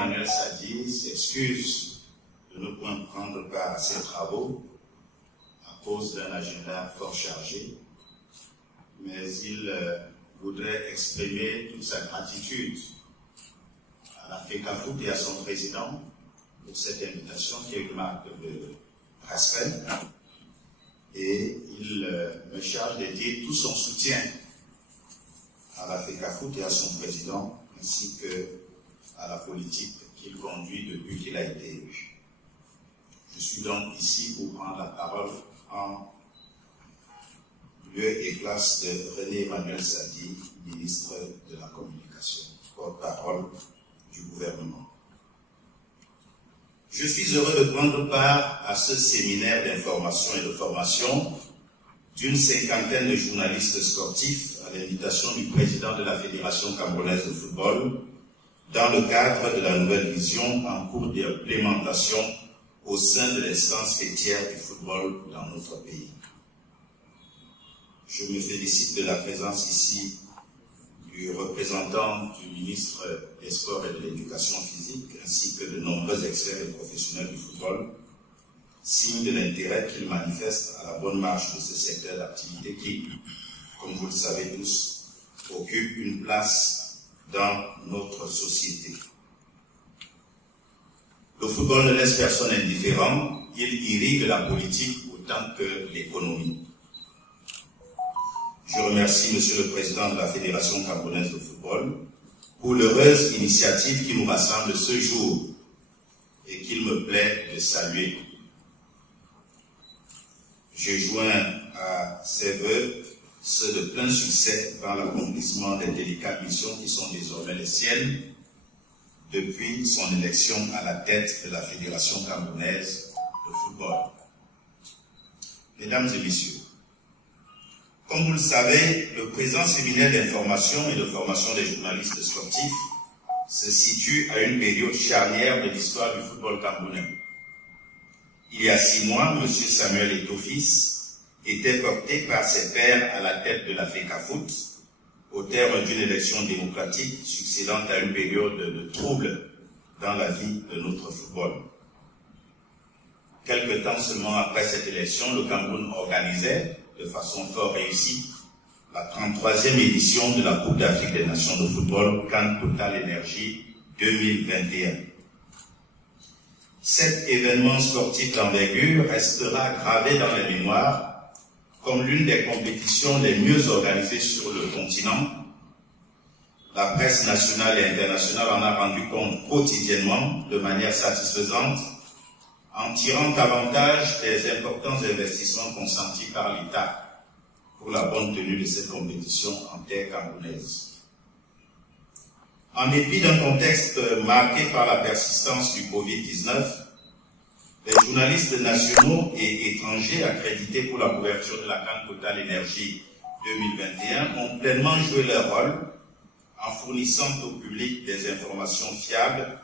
Emmanuel Sadi s'excuse de ne pas prendre part à ces travaux à cause d'un agenda fort chargé, mais il voudrait exprimer toute sa gratitude à la FECAFOOT et à son président pour cette invitation qui est une marque de respect, et il me charge de dire tout son soutien à la FECAFOOT et à son président, ainsi que à la politique qu'il conduit depuis qu'il a été élu. Je suis donc ici pour prendre la parole en lieu et place de René Emmanuel Sadi, ministre de la Communication, porte-parole du gouvernement. Je suis heureux de prendre part à ce séminaire d'information et de formation d'une cinquantaine de journalistes sportifs à l'invitation du président de la Fédération camerounaise de football dans le cadre de la nouvelle vision en cours d'implémentation au sein de l'instance fêtière du football dans notre pays. Je me félicite de la présence ici du représentant du ministre des Sports et de l'Éducation physique, ainsi que de nombreux experts et professionnels du football, signe de l'intérêt qu'ils manifestent à la bonne marche de ce secteur d'activité qui, comme vous le savez tous, occupe une place dans notre société. Le football ne laisse personne indifférent, il irrigue la politique autant que l'économie. Je remercie Monsieur le Président de la Fédération camerounaise de football pour l'heureuse initiative qui nous rassemble ce jour et qu'il me plaît de saluer. Je joins à ces vœux ceux de plein succès dans l'accomplissement des délicates missions qui sont désormais les siennes depuis son élection à la tête de la Fédération camerounaise de football. Mesdames et messieurs, comme vous le savez, le présent séminaire d'information et de formation des journalistes sportifs se situe à une période charnière de l'histoire du football camerounais. Il y a 6 mois, M. Samuel Eto'o-Fils était porté par ses pairs à la tête de la FECAFOOT au terme d'une élection démocratique succédant à une période de trouble dans la vie de notre football. Quelque temps seulement après cette élection, le Cameroun organisait de façon fort réussie la 33e édition de la Coupe d'Afrique des Nations de football CAN Total Énergie 2021. Cet événement sportif d'envergure restera gravé dans les mémoires comme l'une des compétitions les mieux organisées sur le continent. La presse nationale et internationale en a rendu compte quotidiennement de manière satisfaisante en tirant avantage des importants investissements consentis par l'État pour la bonne tenue de cette compétition en terre camerounaise. En dépit d'un contexte marqué par la persistance du Covid-19, les journalistes nationaux et étrangers accrédités pour la couverture de la CAN Total Énergie 2021 ont pleinement joué leur rôle en fournissant au public des informations fiables,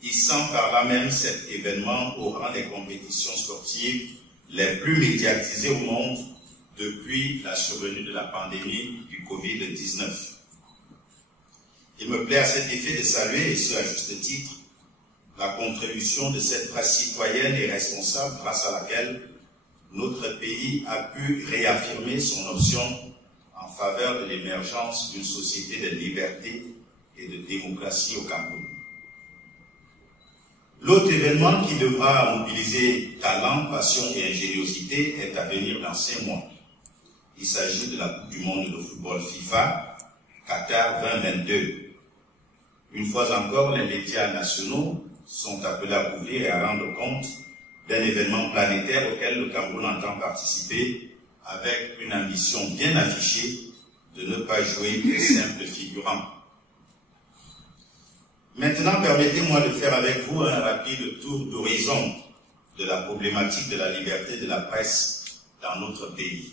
hissant par là même cet événement au rang des compétitions sportives les plus médiatisées au monde depuis la survenue de la pandémie du Covid-19. Il me plaît à cet effet de saluer, et ce à juste titre, la contribution de cette presse citoyenne et responsable grâce à laquelle notre pays a pu réaffirmer son option en faveur de l'émergence d'une société de liberté et de démocratie au Cameroun. L'autre événement qui devra mobiliser talent, passion et ingéniosité est à venir dans 5 mois. Il s'agit de la Coupe du monde de football FIFA, Qatar 2022. Une fois encore, les médias nationaux sont appelés à couvrir et à rendre compte d'un événement planétaire auquel le Cameroun entend participer avec une ambition bien affichée de ne pas jouer les simples figurants. Maintenant, permettez-moi de faire avec vous un rapide tour d'horizon de la problématique de la liberté de la presse dans notre pays.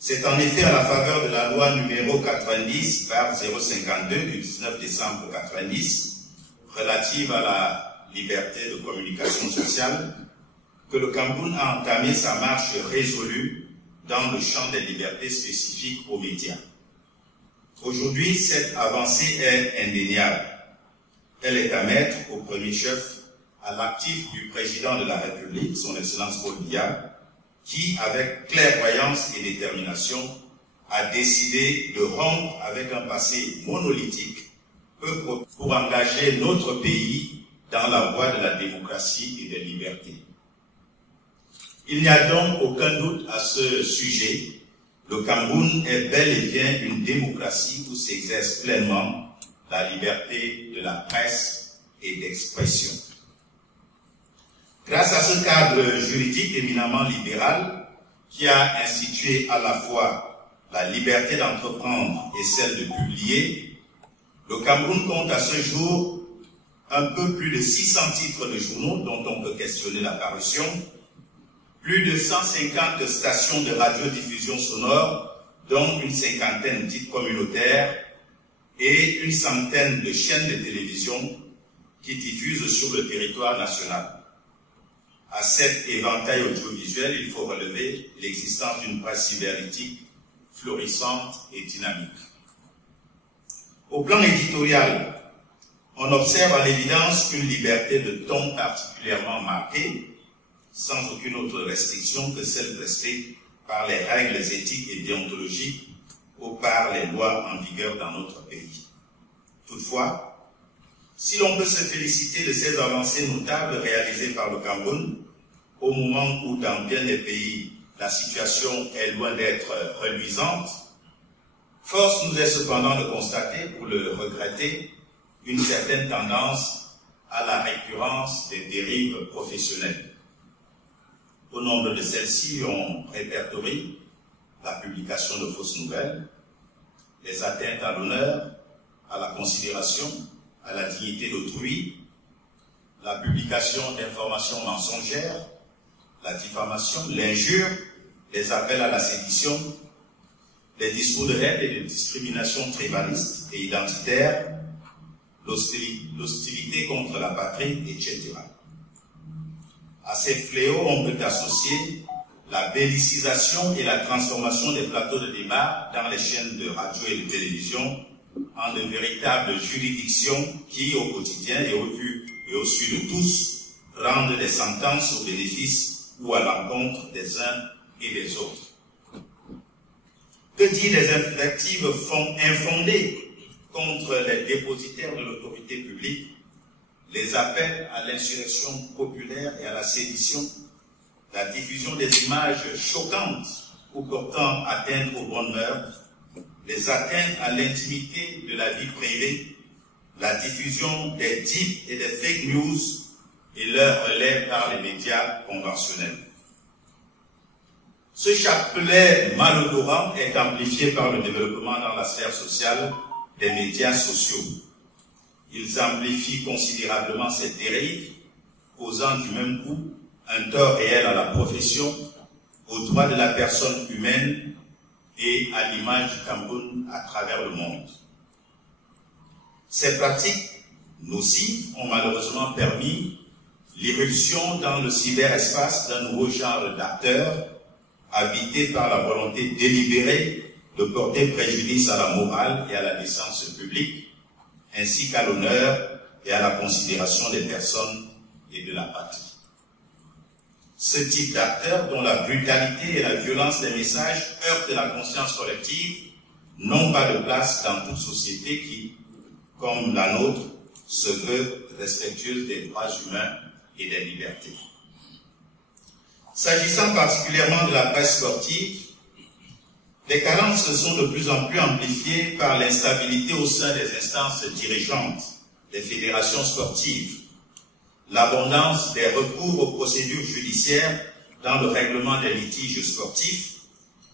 C'est en effet à la faveur de la loi numéro 90/052 du 19 décembre 90 relative à la liberté de communication sociale que le Cameroun a entamé sa marche résolue dans le champ des libertés spécifiques aux médias. Aujourd'hui, cette avancée est indéniable. Elle est à mettre au premier chef à l'actif du président de la République, son Excellence Paul Biya, qui, avec clairvoyance et détermination, a décidé de rompre avec un passé monolithique pour engager notre pays dans la voie de la démocratie et des libertés. Il n'y a donc aucun doute à ce sujet. Le Cameroun est bel et bien une démocratie où s'exerce pleinement la liberté de la presse et d'expression. Grâce à ce cadre juridique éminemment libéral qui a institué à la fois la liberté d'entreprendre et celle de publier, le Cameroun compte à ce jour un peu plus de 600 titres de journaux dont on peut questionner la parution, plus de 150 stations de radiodiffusion sonore, dont une cinquantaine dites communautaires, et une centaine de chaînes de télévision qui diffusent sur le territoire national. À cet éventail audiovisuel, il faut relever l'existence d'une presse cybernétique florissante et dynamique. Au plan éditorial, on observe à l'évidence une liberté de ton particulièrement marquée, sans aucune autre restriction que celle prescrite par les règles éthiques et déontologiques ou par les lois en vigueur dans notre pays. Toutefois, si l'on peut se féliciter de ces avancées notables réalisées par le Cameroun, au moment où dans bien des pays la situation est loin d'être reluisante, force nous est cependant de constater, pour le regretter, une certaine tendance à la récurrence des dérives professionnelles. Au nombre de celles-ci, on répertorie la publication de fausses nouvelles, les atteintes à l'honneur, à la considération, à la dignité d'autrui, la publication d'informations mensongères, la diffamation, l'injure, les appels à la sédition, les discours de haine et de discrimination tribalistes et identitaires, l'hostilité contre la patrie, etc. À ces fléaux, on peut associer la bellicisation et la transformation des plateaux de débat dans les chaînes de radio et de télévision en de véritables juridictions qui, au quotidien et au vu et au su de tous, rendent des sentences au bénéfice ou à l'encontre des uns et des autres. Que dire des invectives infondées contre les dépositaires de l'autorité publique, les appels à l'insurrection populaire et à la sédition, la diffusion des images choquantes ou portant atteinte aux bonnes mœurs, les atteintes à l'intimité de la vie privée, la diffusion des deep et des fake news et leur relais par les médias conventionnels. Ce chapelet malodorant est amplifié par le développement dans la sphère sociale des médias sociaux. Ils amplifient considérablement cette dérive, causant du même coup un tort réel à la profession, aux droits de la personne humaine et à l'image du Cameroun à travers le monde. Ces pratiques nocives ont malheureusement permis l'irruption dans le cyberespace d'un nouveau genre d'acteurs habités par la volonté délibérée de porter préjudice à la morale et à la décence publique, ainsi qu'à l'honneur et à la considération des personnes et de la patrie. Ce type d'acteurs, dont la brutalité et la violence des messages heurtent la conscience collective, n'ont pas de place dans toute société qui, comme la nôtre, se veut respectueuse des droits humains et des libertés. S'agissant particulièrement de la presse sportive, les carences se sont de plus en plus amplifiées par l'instabilité au sein des instances dirigeantes des fédérations sportives, l'abondance des recours aux procédures judiciaires dans le règlement des litiges sportifs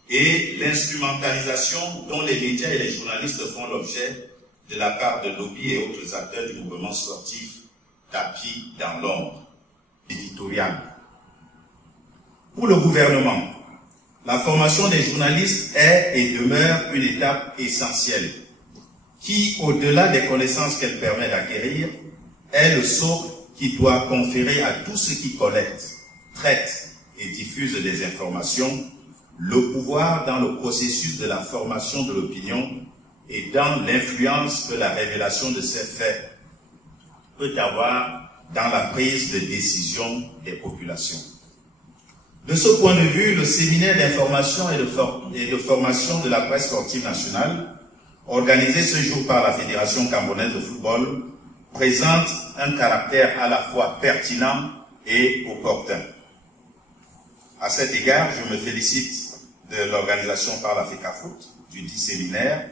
et l'instrumentalisation dont les médias et les journalistes font l'objet de la part de lobbies et autres acteurs du mouvement sportif tapis dans l'ombre éditoriale. Pour le gouvernement, la formation des journalistes est et demeure une étape essentielle qui, au-delà des connaissances qu'elle permet d'acquérir, est le socle qui doit conférer à tous ceux qui collectent, traitent et diffusent des informations le pouvoir dans le processus de la formation de l'opinion et dans l'influence que la révélation de ces faits peut avoir dans la prise de décision des populations. De ce point de vue, le séminaire d'information et de formation de la presse sportive nationale, organisé ce jour par la Fédération camerounaise de football, présente un caractère à la fois pertinent et opportun. À cet égard, je me félicite de l'organisation par la FECAFOOT du dit séminaire,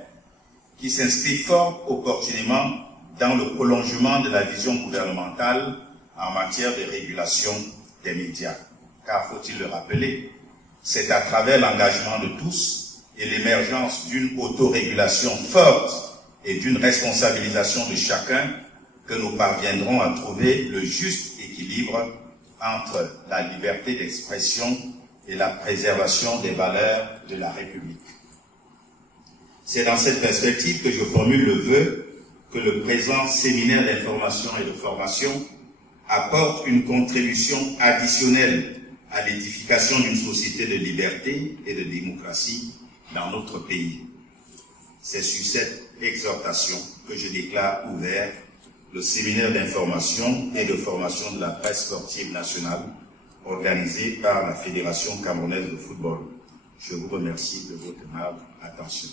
qui s'inscrit fort opportunément dans le prolongement de la vision gouvernementale en matière de régulation des médias. Car, faut-il le rappeler, c'est à travers l'engagement de tous et l'émergence d'une autorégulation forte et d'une responsabilisation de chacun que nous parviendrons à trouver le juste équilibre entre la liberté d'expression et la préservation des valeurs de la République. C'est dans cette perspective que je formule le vœu que le présent séminaire d'information et de formation apporte une contribution additionnelle à l'édification d'une société de liberté et de démocratie dans notre pays. C'est sur cette exhortation que je déclare ouvert le séminaire d'information et de formation de la presse sportive nationale organisé par la Fédération camerounaise de football. Je vous remercie de votre aimable attention.